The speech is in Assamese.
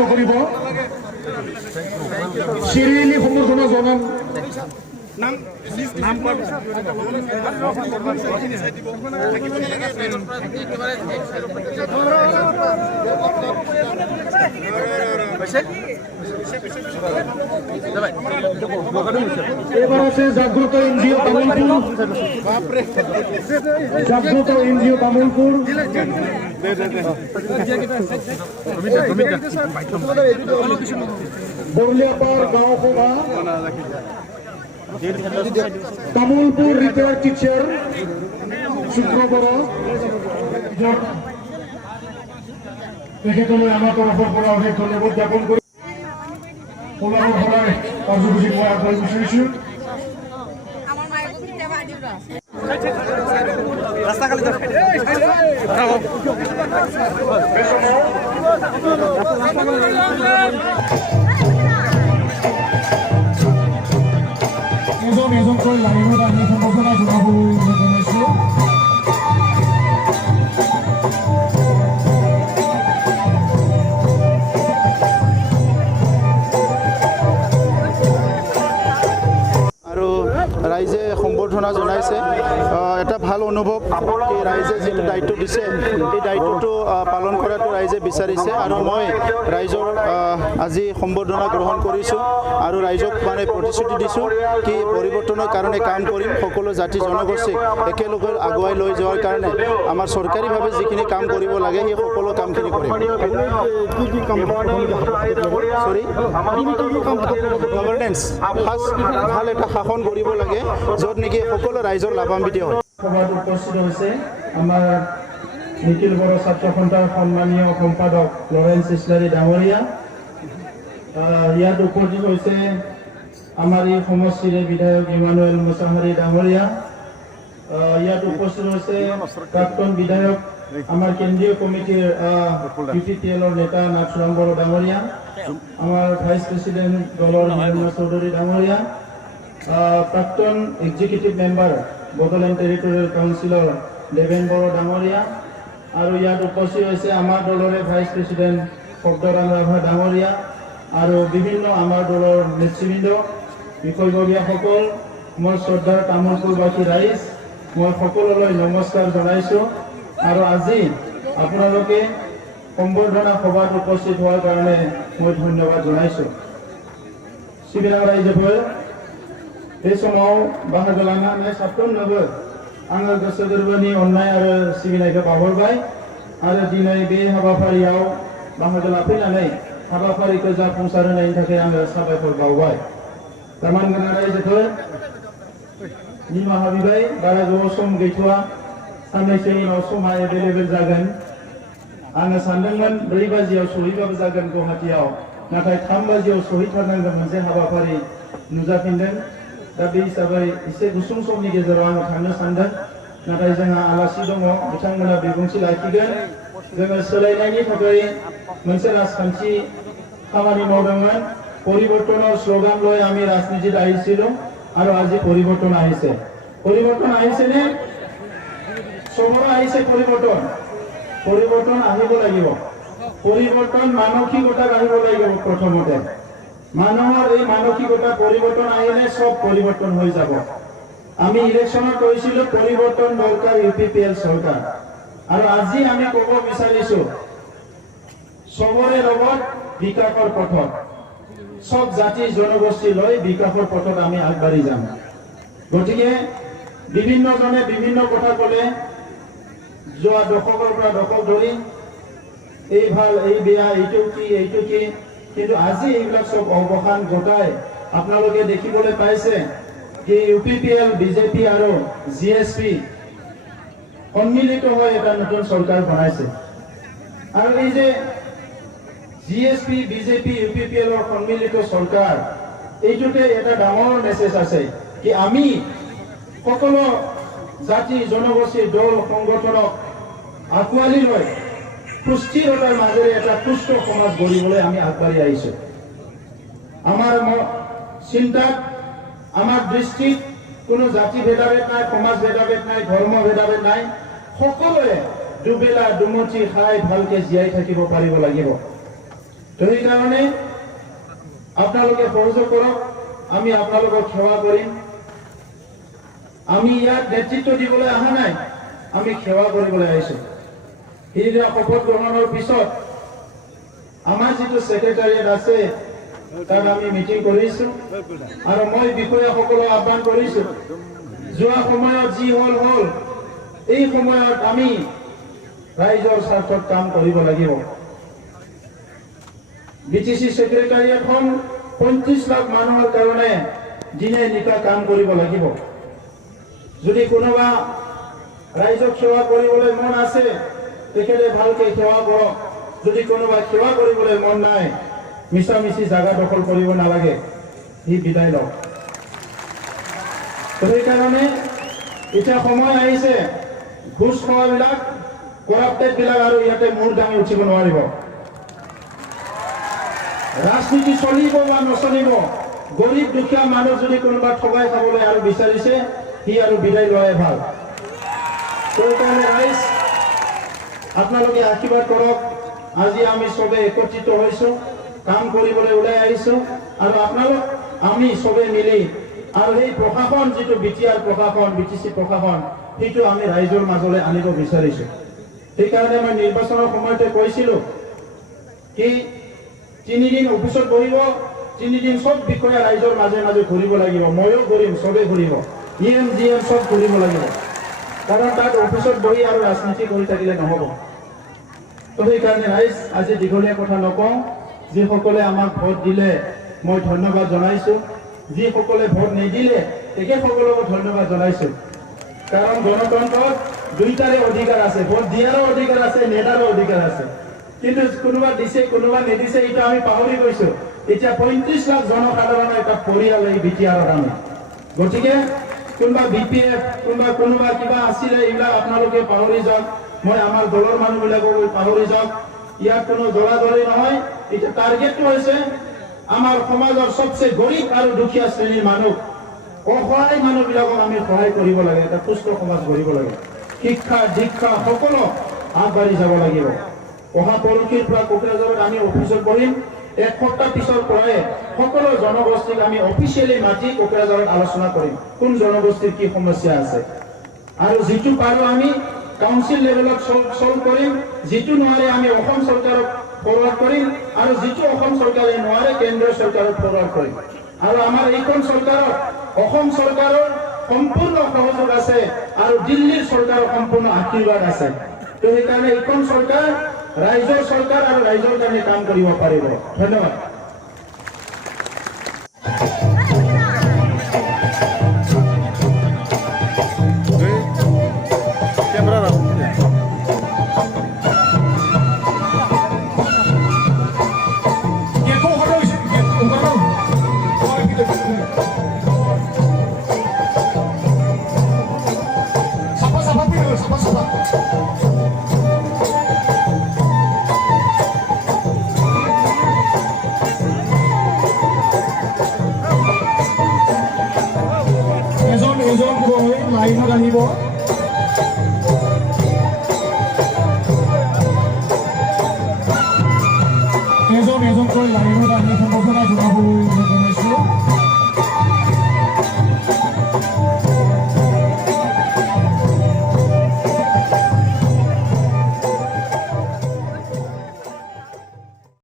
নকৰিব চিৰিয়েলি সম্বৰ্ধনা জনাম এবাৰ আছে জাগ্ৰত এনজিও তামুলপুৰ জাগ্ৰত এনজিও তামুলপুৰ বৰলিয়াপাড় গাঁও সভা তামুলপুৰ ৰিটায়াৰ্ড টিচাৰ শুক্ৰবাৰ তেখেতলৈ আমাৰ তৰফৰ পৰা অশেষ ধন্যবাদ জ্ঞাপন কৰি ওলাবৰ সদায় কাৰ্যসূচী মই আগবাঢ়ি বিচাৰিছোঁ এজনকৈ লাইনত আমি সম্বৰ্ধনা জনাবলৈ জনাইছোঁ ৰাইজে সম্বৰ্ধনা জনাইছে এটা ভাল অনুভৱ কি ৰাইজে যিটো দায়িত্ব দিছে এই দায়িত্বটো পালন কৰাটো ৰাইজে বিচাৰিছে আৰু মই ৰাইজৰ আজি সম্বৰ্ধনা গ্ৰহণ কৰিছোঁ আৰু ৰাইজক মানে প্ৰতিশ্ৰুতি দিছোঁ কি পৰিৱৰ্তনৰ কাৰণে কাম কৰিম সকলো জাতি জনগোষ্ঠীক একেলগে আগুৱাই লৈ যোৱাৰ কাৰণে আমাৰ চৰকাৰীভাৱে যিখিনি কাম কৰিব লাগে সেই সকলো কামখিনি কৰিম গভৰ্নেন্স ফাৰ্ষ্ট ভাল এটা শাসন কৰিব লাগে য'ত নেকি সকলো ৰাইজৰ লাভান্বিত হয় সভাত উপস্থিত হৈছে আমাৰ নিখিল বড়ো ছাত্ৰ সন্থাৰ সন্মানীয় সম্পাদক লৰেন্স ইছলাৰী ডাঙৰীয়া ইয়াত উপস্থিত হৈছে আমাৰ এই সমষ্টিৰে বিধায়ক ইমানুৱেল মুছাহাৰী ডাঙৰীয়া ইয়াত উপস্থিত হৈছে প্ৰাক্তন বিধায়ক আমাৰ কেন্দ্ৰীয় কমিটিৰ UPPLৰ নেতা নাথুৰাম বড়ো ডাঙৰীয়া আমাৰ ভাইচ প্ৰেচিডেণ্ট দলৰ হিৰণ্য চৌধুৰী ডাঙৰীয়া প্ৰাক্তন এক্সিকিউটিভ মেম্বাৰ বড়োলেণ্ড টেৰিটৰিয়েল কাউন্সিলৰ দেৱেন বড়ো ডাঙৰীয়া আৰু ইয়াত উপস্থিত হৈছে আমাৰ দলৰে ভাইচ প্ৰেচিডেণ্ট শব্দৰাম ৰাভা ডাঙৰীয়া আৰু বিভিন্ন আমাৰ দলৰ নেতৃবৃন্দ বিষয়ববীয়াসকল মই শ্ৰদ্ধাৰ তামোলপুৰবাসী ৰাইজ মই সকলোলৈ নমস্কাৰ জনাইছোঁ আৰু আজি আপোনালোকে সম্বৰ্ধনা সভাত উপস্থিত হোৱাৰ কাৰণে মই ধন্যবাদ জনাইছোঁ सिबिनां रायजोफोर बे समाव बाहागो लानानै साफ्रोमनोबो आङो गोसो गोरबोनि अननाय आरो सिबिनायखौ बावहरबाय आरो दिनै बे हाबाफारियाव बाहागो लाफैनानै हाबाफारिखौ जाफुंसार होनायनि थाखाय आङो साबायखर बावबाय मानगोनां रायजोफोर निमाहा बिबाय बारा गोबाव सम गैथ'वा साननैसोनि उनाव समा एभेलेबेल जागोन आङो सानदोंमोन 4 बाजियाव सहैबाबो जागोन गुवाहाटीयाव नाथाय 3 बाजियाव सहैथारनांगोन मोनसे हाबाफारि नुजाफिनदों दा बे हिसाबै एसे गुसुं समनि गेजेराव आङो थांनो सानदों नाथाय जोंहा आलासि दङ बिथांमोना बिबुंथि लाखिगोन जोङो सोलायनायनि थाखाय मोनसे राजखान्थि खामानि मावदोंमोन परिवर्तনৰ স্লোগান লৈ আমি ৰাজনীতিত আহিছিলোঁ আৰু আজি পৰিৱৰ্তন আহিছে নে চবৰে আহিছে পৰিৱৰ্তন আহিব লাগিব পৰিৱৰ্তন মানসিকতা আহিব লাগিব প্ৰথমতে মানুহৰ এই মানসিকতা পৰিৱৰ্তন আহিলে সব পৰিৱৰ্তন হৈ যাব আমি ইলেকশ্যনত কৈছিলোঁ পৰিৱৰ্তন দৰকাৰ UPPL চৰকাৰ আৰু আজি আমি ক'ব বিচাৰিছোঁ সবৰে লগত বিকাশৰ পথত সব জাতি জনগোষ্ঠী লৈ বিকাশৰ পথত আমি আগবাঢ়ি যাম গতিকে বিভিন্নজনে বিভিন্ন কথা ক'লে যোৱা দশকৰ পৰা দশক ধৰি এই ভাল এই বেয়া এইটো কি কিন্তু আজি এইবিলাক সব অৱসান ঘটাই আপোনালোকে দেখিবলৈ পাইছে যে UPPL BJP আৰু GSP সন্মিলিত হৈ এটা নতুন চৰকাৰ বনাইছে আৰু এই যে GSP BJP UPPL ৰ সন্মিলিত চৰকাৰ এইটোতে এটা ডাঙৰ মেছেজ আছে কি আমি সকলো জাতি জনগোষ্ঠী দল সংগঠনক আঁকোৱালি লৈ সুস্থিৰতাৰ মাজেৰে এটা সুস্থ সমাজ গঢ়িবলৈ আমি আগবাঢ়ি আহিছোঁ আমাৰ চিন্তাত আমাৰ দৃষ্টিত কোনো জাতি ভেদাভেদ নাই, সমাজ ভেদাভেদ নাই, ধৰ্ম ভেদাভেদ নাই। সকলোৱে দুবেলা দুমুঠি খাই ভালকে জীয়াই থাকিব পাৰিব লাগিব। তো সেইকাৰণে আপোনালোকে সহযোগ কৰক, আমি আপোনালোকক সেৱা কৰিম। আমি ইয়াত নেতৃত্ব দিবলৈ অহা নাই, আমি সেৱা কৰিবলৈ আহিছোঁ। সেইদিনা শপত গ্ৰহণৰ পিছত আমাৰ যিটো ছেক্ৰেটাৰিয়েট আছে তাত আমি মিটিং কৰিছোঁ আৰু মই বিষয়াসকলক আহ্বান কৰিছোঁ, যোৱা সময়ত যি হ'ল এই সময়ত আমি ৰাইজৰ স্বাৰ্থত কাম কৰিব লাগিব। বিটিচি ছেক্ৰেটাৰিয়েটখন 35 লাখ মানুহৰ কাৰণে দিনে নিশা কাম কৰিব লাগিব। যদি কোনোবা ৰাইজক সেৱা কৰিবলৈ মন আছে তেখেতে ভালকে সেৱা কৰক। যদি কোনোবা সেৱা কৰিবলৈ মন নাই, মিছামিছি জাগা দখল কৰিব নালাগে, সি বিদায় লওক। সেইকাৰণে এতিয়া সময় আহিছে, ঘুষ খোৱাবিলাক, কৰাপ্টেডবিলাক আৰু ইয়াতে মূৰ দাঙি উঠিব নোৱাৰিব। ৰাজনীতি চলিব বা নচলিব, গৰীব দুখীয়া মানুহ যদি কোনোবা ঠগাই খাবলৈ আৰু বিচাৰিছে, সি আৰু বিদায় লোৱাই ভাল। সেইকাৰণে ৰাইজ আপোনালোকে আশীৰ্বাদ কৰক। আজি আমি চবে একত্ৰিত হৈছোঁ, কাম কৰিবলৈ ওলাই আহিছোঁ আৰু আপোনালোক আমি চবে মিলি আৰু সেই প্ৰশাসন যিটো বিটিআৰ প্ৰশাসন, বিটিচি প্ৰশাসন, সেইটো আমি ৰাইজৰ মাজলৈ আনিব বিচাৰিছোঁ। সেইকাৰণে মই নিৰ্বাচনৰ সময়তে কৈছিলোঁ কি 3 দিন অফিচত বহিব, 3 দিন চব বিষয়া ৰাইজৰ মাজে মাজে ঘূৰিব লাগিব। ময়ো ঘূৰিম, চবে ঘূৰিব, EM GM চব ঘূৰিব লাগিব। কাৰণ তাত অফিচত বহি আৰু ৰাজনীতি কৰি থাকিলে নহ'ব। তো সেইকাৰণে ৰাইজ আজি দীঘলীয়া কথা নকওঁ। যিসকলে আমাক ভোট দিলে মই ধন্যবাদ জনাইছোঁ, যিসকলে ভোট নিদিলে তেখেতসকলকো ধন্যবাদ জনাইছোঁ। কাৰণ গণতন্ত্ৰত দুইটাৰে অধিকাৰ আছে, ভোট দিয়াৰো অধিকাৰ আছে, নেতাৰো অধিকাৰ আছে। কিন্তু কোনোবা দিছে কোনোবা নিদিছে এইটো আমি পাহৰি গৈছোঁ। এতিয়া 35 লাখ জনসাধাৰণৰ এটা পৰিয়াল এই বিটিআৰত আমি। গতিকে কোনোবা BPF, কোনোবা কিবা আছিলে, এইবিলাক আপোনালোকে পাহৰি যাওক। মই আমাৰ দলৰ মানুহবিলাকক পাহৰি যাওক। ইয়াত কোনো দলাদলি নহয়। এতিয়া টাৰ্গেটটো হৈছে আমাৰ সমাজৰ সবচে গৰীব আৰু দুখীয়া শ্ৰেণীৰ মানুহ, অসহায় মানুহবিলাকক আমি সহায় কৰিব লাগে। এটা সুস্থ সমাজ গঢ়িব লাগে। শিক্ষা দীক্ষা সকলো আগবাঢ়ি যাব লাগিব। অহা পৰহিৰ পৰা কোকৰাঝাৰত আমি অফিচত বহিম। 1 সপ্তাহ পিছৰ পৰাই সকলো জনগোষ্ঠীক আমি অফিচিয়েলি মাতি কোকৰাঝাৰত আলোচনা কৰিম, কোন জনগোষ্ঠীৰ কি সমস্যা আছে। আৰু যিটো পাৰোঁ আমি কাউন্সিল লেভেলত সলভ কৰিম, যিটো নোৱাৰে আমি অসম চৰকাৰক ফৰৱাৰ্ড কৰিম, আৰু যিটো অসম চৰকাৰে নোৱাৰে কেন্দ্ৰীয় চৰকাৰক ফৰৱাৰ্ড কৰিম। আৰু আমাৰ এইখন চৰকাৰত অসম চৰকাৰৰ সম্পূৰ্ণ সহযোগ আছে আৰু দিল্লীৰ চৰকাৰৰ সম্পূৰ্ণ আশীৰ্বাদ আছে। তো সেইকাৰণে এইখন চৰকাৰ ৰাইজৰ চৰকাৰ আৰু ৰাইজৰ কাৰণে কাম কৰিব পাৰিব। ধন্যবাদ। লাইনত আহিব। এজনকৈ লাইনত আহি সম্বৰ্ধনা জনাবলৈ